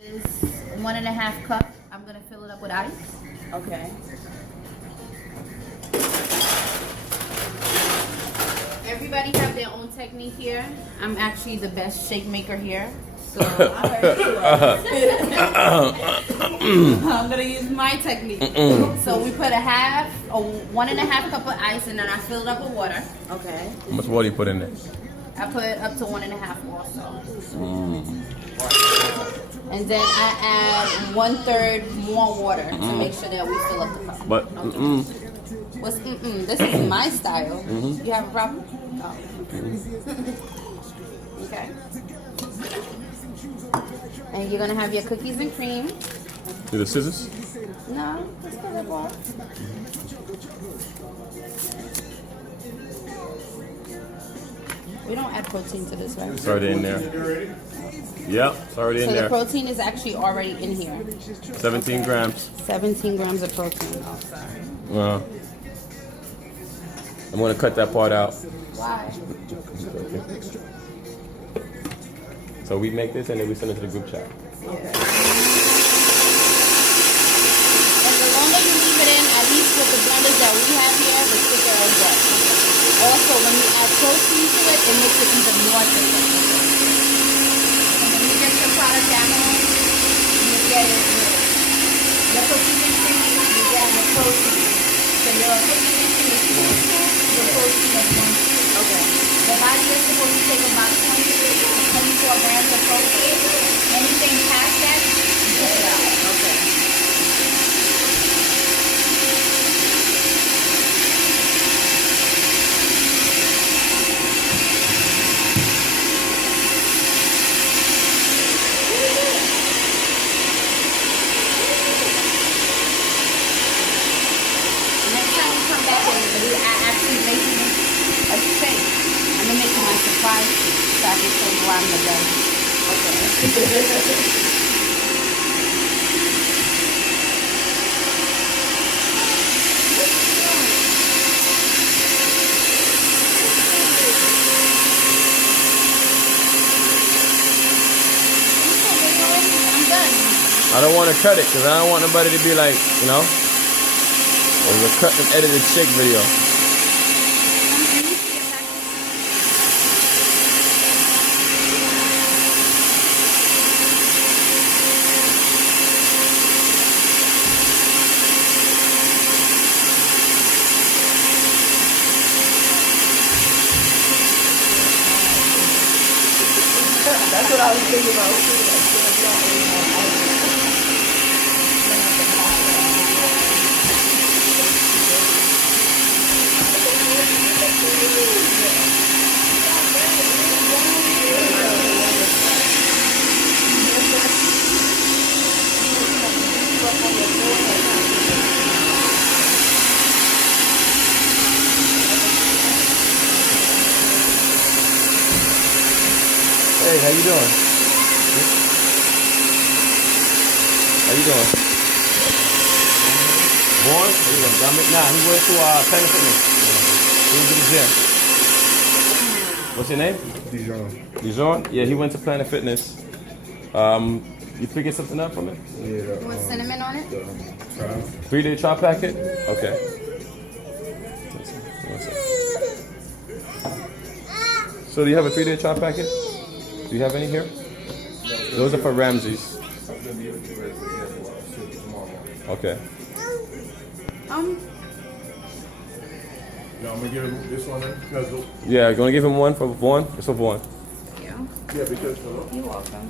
Is 1.5 cup. I'm gonna fill it up with ice. Okay. Everybody have their own technique here. I'm actually the best shake maker here. So I'm gonna use my technique. So we put 1.5 cup of ice and then I fill it up with water. Okay. How much water you put in there? I put up to 1.5 also. And then I add 1/3 more water to make sure that we fill up the cup. But What's This is my style. You have a problem? Oh. Okay. And you're gonna have your cookies and cream. do the scissors? No, just put it on. We don't add protein to this, right? It's already in there. Yep, it's already in So the there. protein is actually already in here. 17 grams. 17 grams of protein. Oh, sorry. I'm gonna cut that part out. Why? So we make this and then we send it to the group chat. Okay. And the longer you leave it in, at least with the blenders that we have here, the thicker it gets. Also, when you add protein to it, it makes it even more thicker. And when you get your product down home, you get it with the cookies and cream, you get the protein. So your cookies and cream is 2 scoops, the protein is 1 scoop. Okay. The body is supposed to take about 20 to 24 grams of protein. Anything past that, you get it out. Okay. Next time we come back and I actually making a shake. I'm gonna make my surprise shake so I can show you why I'm the best. I'm done. I don't want to cut it because I don't want nobody to be like, it was a cut and edited shake video. That's what I was thinking about. Hey, how you doing? How you doing? Born? How you doing? Nah, he went to Planet Fitness. He went to the gym. What's your name? Dijon. Dijon? Yeah, he went to Planet Fitness. You picking something up from it? Yeah. You want cinnamon on it? 3-day try packet? Okay. So do you have a 3-day try packet? Do you have any here? Those are for Ramses. Okay. No, I'm gonna give him this one then because Yeah, you want to give him one for Vaughn? It's for Vaughn. Yeah. yeah, because You're welcome.